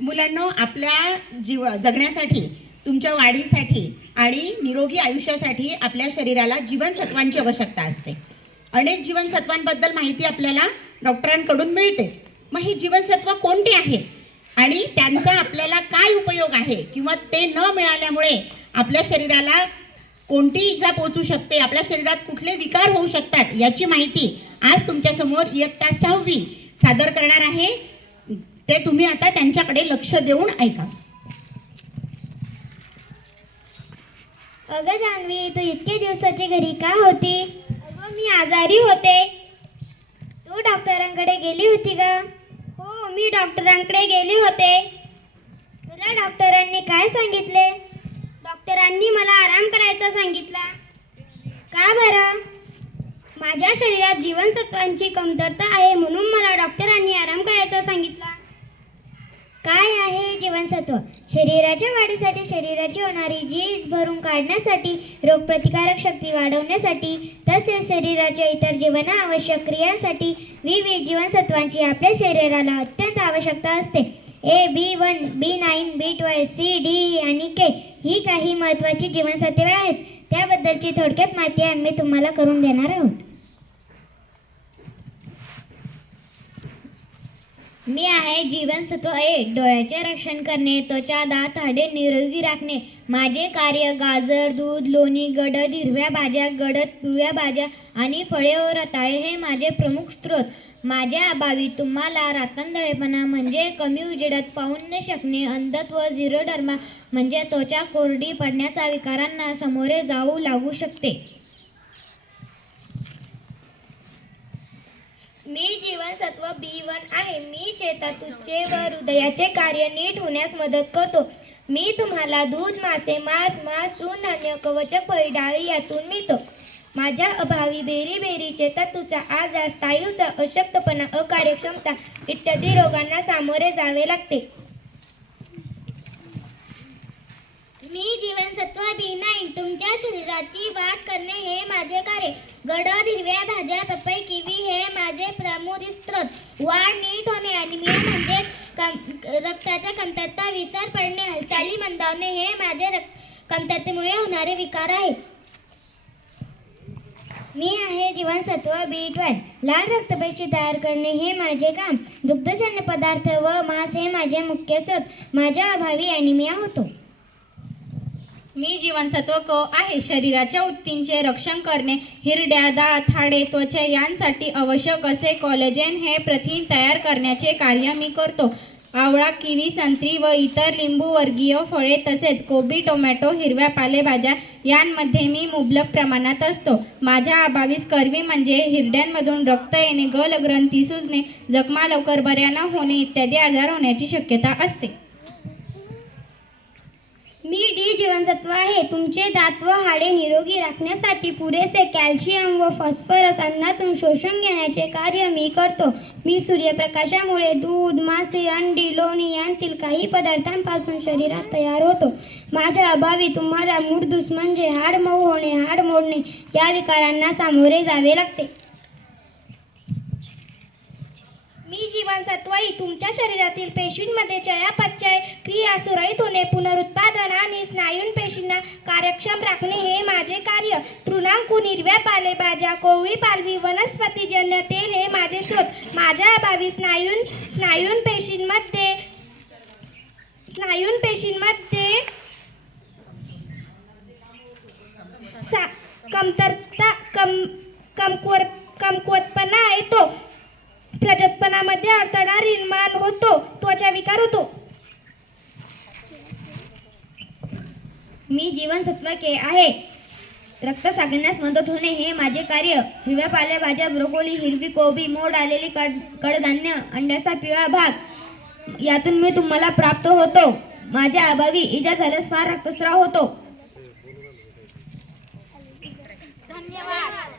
मुलांना आपल्या जीव जगण्यासाठी तुमच्या वाढीसाठी आणि निरोगी आयुष्यासाठी आपल्या शरीराला जीवनसत्वांची आवश्यकता असते. अनेक जीवनसत्वांबद्दल माहिती आपल्याला डॉक्टरांकडून मिळतेच. मग ही जीवनसत्व कोणती आहेत आणि त्यांचा आपल्याला काय उपयोग आहे? किंवा ते न मिळाल्यामुळे आपल्या शरीराला कोणती इजा पोचू शकते? आपल्या शरीरात कुठले विकार होऊ शकतात? याची माहिती आज तुमच्यासमोर इयत्ता सहावी सादर करणार आहे. ते तुम्ही आता त्यांच्याकडे लक्ष देऊन ऐका. अगं जान्हवी तू इतके दिवसाची घरी का होती? अगं मी आजारी होते. तू डॉक्टरांकडे गेली होती का? हो मी डॉक्टरांकडे गेली होते. तुला डॉक्टरांनी काय सांगितले? डॉक्टरांनी मला आराम करायचा सांगितला. का बरं? माझ्या शरीरात जीवनसत्वांची कमतरता आहे म्हणून मला डॉक्टरांनी आराम करायचा सांगितला. काय आहे जीवनसत्व? शरीराच्या वाढीसाठी शरीराची होणारी झीज भरून काढण्यासाठी रोगप्रतिकारक शक्ती वाढवण्यासाठी तसेच शरीराच्या इतर जीवना आवश्यक क्रियांसाठी विविध जीवनसत्वांची आपल्या शरीराला अत्यंत आवश्यकता असते. A B one B nine B twelve C D आणि के ही काही महत्त्वाची जीवनसत्वे आहेत. त्याबद्दलची थोडक्यात माहिती आम्ही तुम्हाला करून देणार आहोत. मी आहे जीवनसत्व ए. डोळ्याचे रक्षण करणे त्वचा दात हाडे निरोगी राखणे. माझे कार्य गाजर दूध लोणी गडद हिरव्या भाज्या गडद पिवळ्या भाज्या आणि फळे व रताळे हे माझे प्रमुख स्रोत. माझ्या अभावी तुम्हाला रातंधळेपणा म्हणजे कमी उजेडात पाहून न शकणे अंधत्व झिरोडर्मा म्हणजे त्वचा कोरडी पडण्याचा विकारांना सामोरे जाऊ लागू शकते मी जीवनसत्व बी वन आहे. मी चेतातूचे व हृदयाचे कार्य नीट होण्यास मदत करतो. मी तुम्हाला दूध मासे मांस मांस तृणधान्य कवच फळी डाळी यातून मिळतो. माझ्या अभावी बेरी बेरी चेतातूचा आजार स्थायूचा अशक्तपणा अकार्यक्षमता इत्यादी रोगांना सामोरे जावे लागते. मी जीवनसत्व बी नाईन तुमच्या शरीराची वाढ करणे हे माझे कार्य. गडद हिरव्या भाज्या पपई किवी हे माझे प्रमुख स्त्रोत वाढ नीट होणे अनिमिया म्हणजे कम रक्ताच्या कमतरता विसर पडणे हालचाली मंदावणे हे माझे रक्त कमतरतेमुळे होणारे विकार आहेत. मी आहे जीवनसत्व बी ट्वेल्व लाल रक्तपेशी तयार करणे हे माझे काम. दुग्धजन्य पदार्थ व मांस हे माझे मुख्य स्रोत. माझ्या अभावी ॲनिमिया होतो. मी जीवनसत्व क आहे. शरीराच्या ऊतींचे रक्षण करणे हिरड्या दात हाडे त्वचा यांसाठी आवश्यक असे कॉलेजन हे प्रथिन तयार करण्याचे कार्य मी करतो. आवळा किवी संत्री व इतर लिंबू वर्गीय फळे तसेच कोबी टोमॅटो हिरव्या पालेभाज्या यांमध्ये मी मुबलक प्रमाणात असतो. माझ्या अभावीस करवी म्हणजे हिरड्यांमधून रक्त येणे गलग्रंथी सुजणे जखमा लवकर बऱ्या न होणे इत्यादी आजार होण्याची शक्यता असते. मी डी जीवनसत्व आहे. तुमचे दात व हाडे निरोगी राखण्यासाठी पुरेसे कॅल्शियम व फॉस्फरस अन्नातून शोषून घेण्याचे कार्य मी करतो. मी सूर्यप्रकाशामुळे दूध मासे अंडी लोणी यांतील काही पदार्थांपासून शरीरात तयार होतो. माझ्या अभावी तुम्हाला मूडदूस म्हणजे हाड मऊ होणे हाड मोडणे या विकारांना सामोरे जावे लागते. मी जीवनसत्वही तुमच्या शरीरातील पेशींमध्ये चयापचय क्रिया सुरळीत होणे पुनरुत्पादन आणि स्नायून पेशींना कार्यक्षम राखणे हे माझे कार्य. तृणांकून हिरव्या पालेभाज्या कोवळी पालवी वनस्पतीजन्य तेल हे माझे स्रोत. माझ्या अभावी स्नायून स्नायून पेशींमध्ये स्नायून पेशींमध्ये सा कमतरता कम कमकुवर कमकुवतपणा येतो. लजतपणामध्ये अडथळा निर्माण होतो त्वचा विकार होतो. मी जीवनसत्व के आहे. रक्त सागण्यास मदत होणे हे माझे कार्य. हिरव्या पालेभाज्या ब्रोकोली हिरवी कोबी मोड आलेली कड कडधान्य अंड्याचा पिवळा भाग. यातून मी तुम्हाला प्राप्त होतो. माझ्या अभावी इजा झाल्यास फार रक्तस्राव होतो. धन्यवाद.